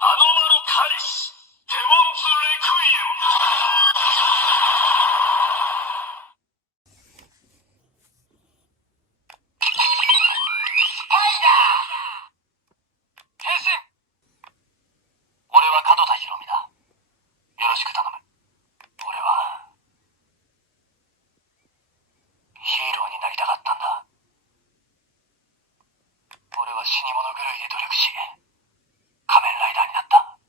アノマロカリス、デモンズ・レクイエム。スパイダー変身。俺は門田博美だ。よろしく頼む。俺はヒーローになりたかったんだ。俺は死に物狂いで努力し仮面ライダーになった。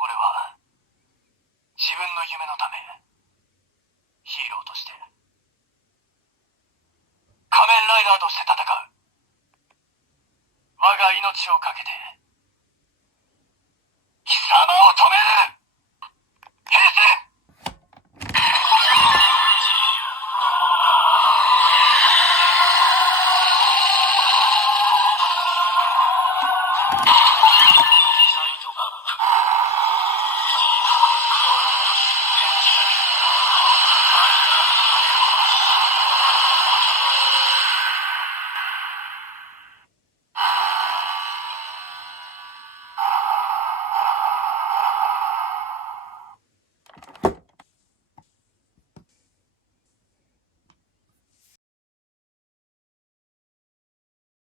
俺は自分の夢のためヒーローとして仮面ライダーとして戦う。我が命をかけて貴様を止める。変身。